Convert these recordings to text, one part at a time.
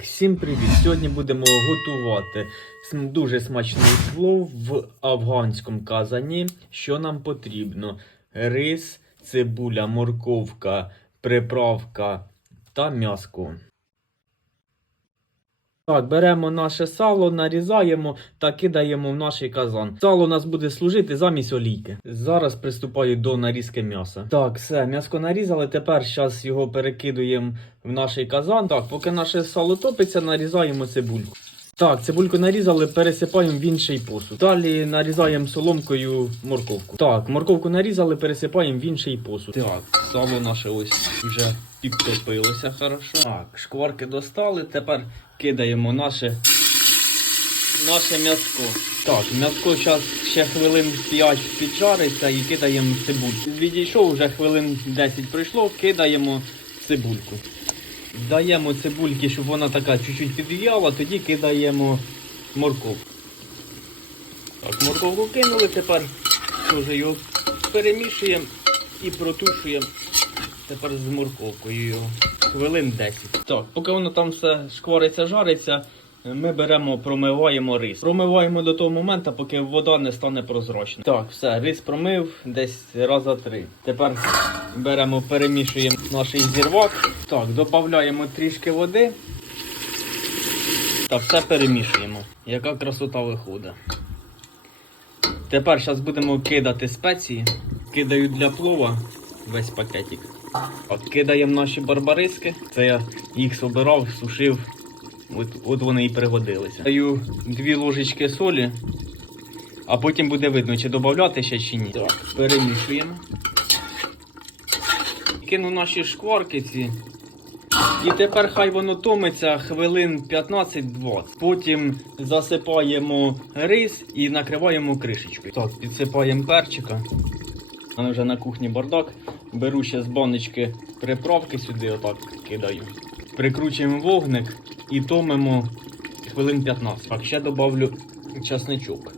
Всім привіт! Сьогодні будемо готувати дуже смачний плов в афганському казані. Що нам потрібно? Рис, цибуля, морковка, приправка та м'яско. Так, беремо наше сало, нарізаємо та кидаємо в наш казан. Сало у нас буде служити замість олійки. Зараз приступаю до нарізки м'яса. Так, все, м'яско нарізали. Тепер зараз його перекидуємо в наш казан. Так, поки наше сало топиться, нарізаємо цибульку. Так, цибульку нарізали, пересипаємо в інший посуд. Далі нарізаємо соломкою морковку. Так, морковку нарізали, пересипаємо в інший посуд. Так, сало наше ось вже підтопилося хорошо. Так, шкварки достали. Тепер кидаємо наше, наше м'яско. Так, м'яско зараз ще хвилин 5 піджариться і кидаємо цибульку. Відійшов, вже хвилин 10 пройшло, кидаємо цибульку. Даємо цибульки, щоб вона така чуть-чуть підв'яла, тоді кидаємо морковку. Так, морковку кинули, тепер теж його перемішуємо і протушуємо тепер з морковкою. Хвилин 10. Так, поки воно там все шквариться, жариться, ми беремо, промиваємо рис. Промиваємо до того моменту, поки вода не стане прозрачною. Так, все, рис промив десь раза три. Тепер беремо, перемішуємо наш зірвак. Так, додаємо трішки води. Та все перемішуємо. Яка красота виходить. Тепер зараз будемо кидати спеції. Кидаю для плова весь пакетик. От кидаємо наші барбариски. Це я їх собирав, сушив. От, от вони і пригодилися. Даю дві ложечки солі, а потім буде видно, чи додати ще чи ні. Так, перемішуємо. Кину наші шкварки ці. І тепер хай воно томиться хвилин 15-20. Потім засипаємо рис і накриваємо кришечкою. Так, підсипаємо перчика. У мене вже на кухні бардак. Беру ще з баночки приправки сюди, отак кидаю. Прикручуємо вогник і томимо хвилин 15. Так, ще додавлю часничок.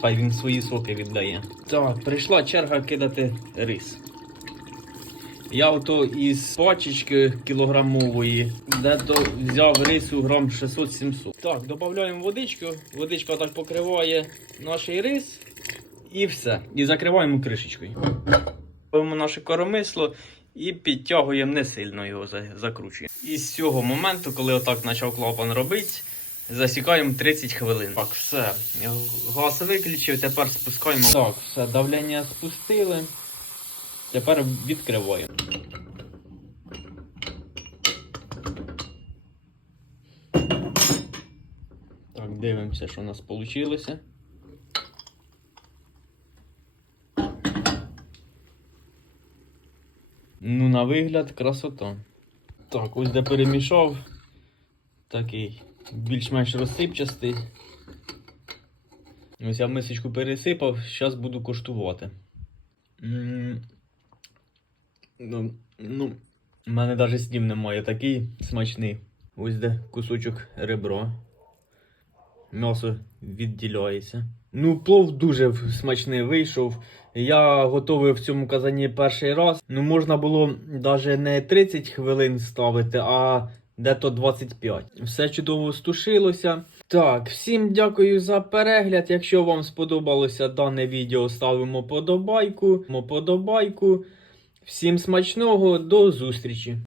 Хай він свої соки віддає. Так, прийшла черга кидати рис. Я ото із пачечки кілограмової, де то взяв рису грам 600-700. Так, додаємо водичку. Водичка так покриває наш рис і все. І закриваємо кришечкою. Ставимо наше коромисло і підтягуємо не сильно його закручуємо. І з цього моменту, коли отак почав клапан робити, засікаємо 30 хвилин. Так, все. Газ виключив, тепер спускаємо. Так, все, давлення спустили. Тепер відкриваємо. Дивимося, що у нас вийшло. Ну, на вигляд, красота. Так, ось де перемішав. Такий більш-менш розсипчастий. Ось я мисочку пересипав, зараз буду коштувати. Ну, ну, в мене навіть слів немає, такий смачний. Ось де кусочок ребра. М'ясо відділяється. Ну, плов дуже смачний вийшов. Я готовий в цьому казані перший раз. Ну, можна було навіть не 30 хвилин ставити, а дето 25. Все чудово стушилося. Так, всім дякую за перегляд. Якщо вам сподобалося дане відео, ставимо подобайку. Подобайку. Всім смачного, до зустрічі!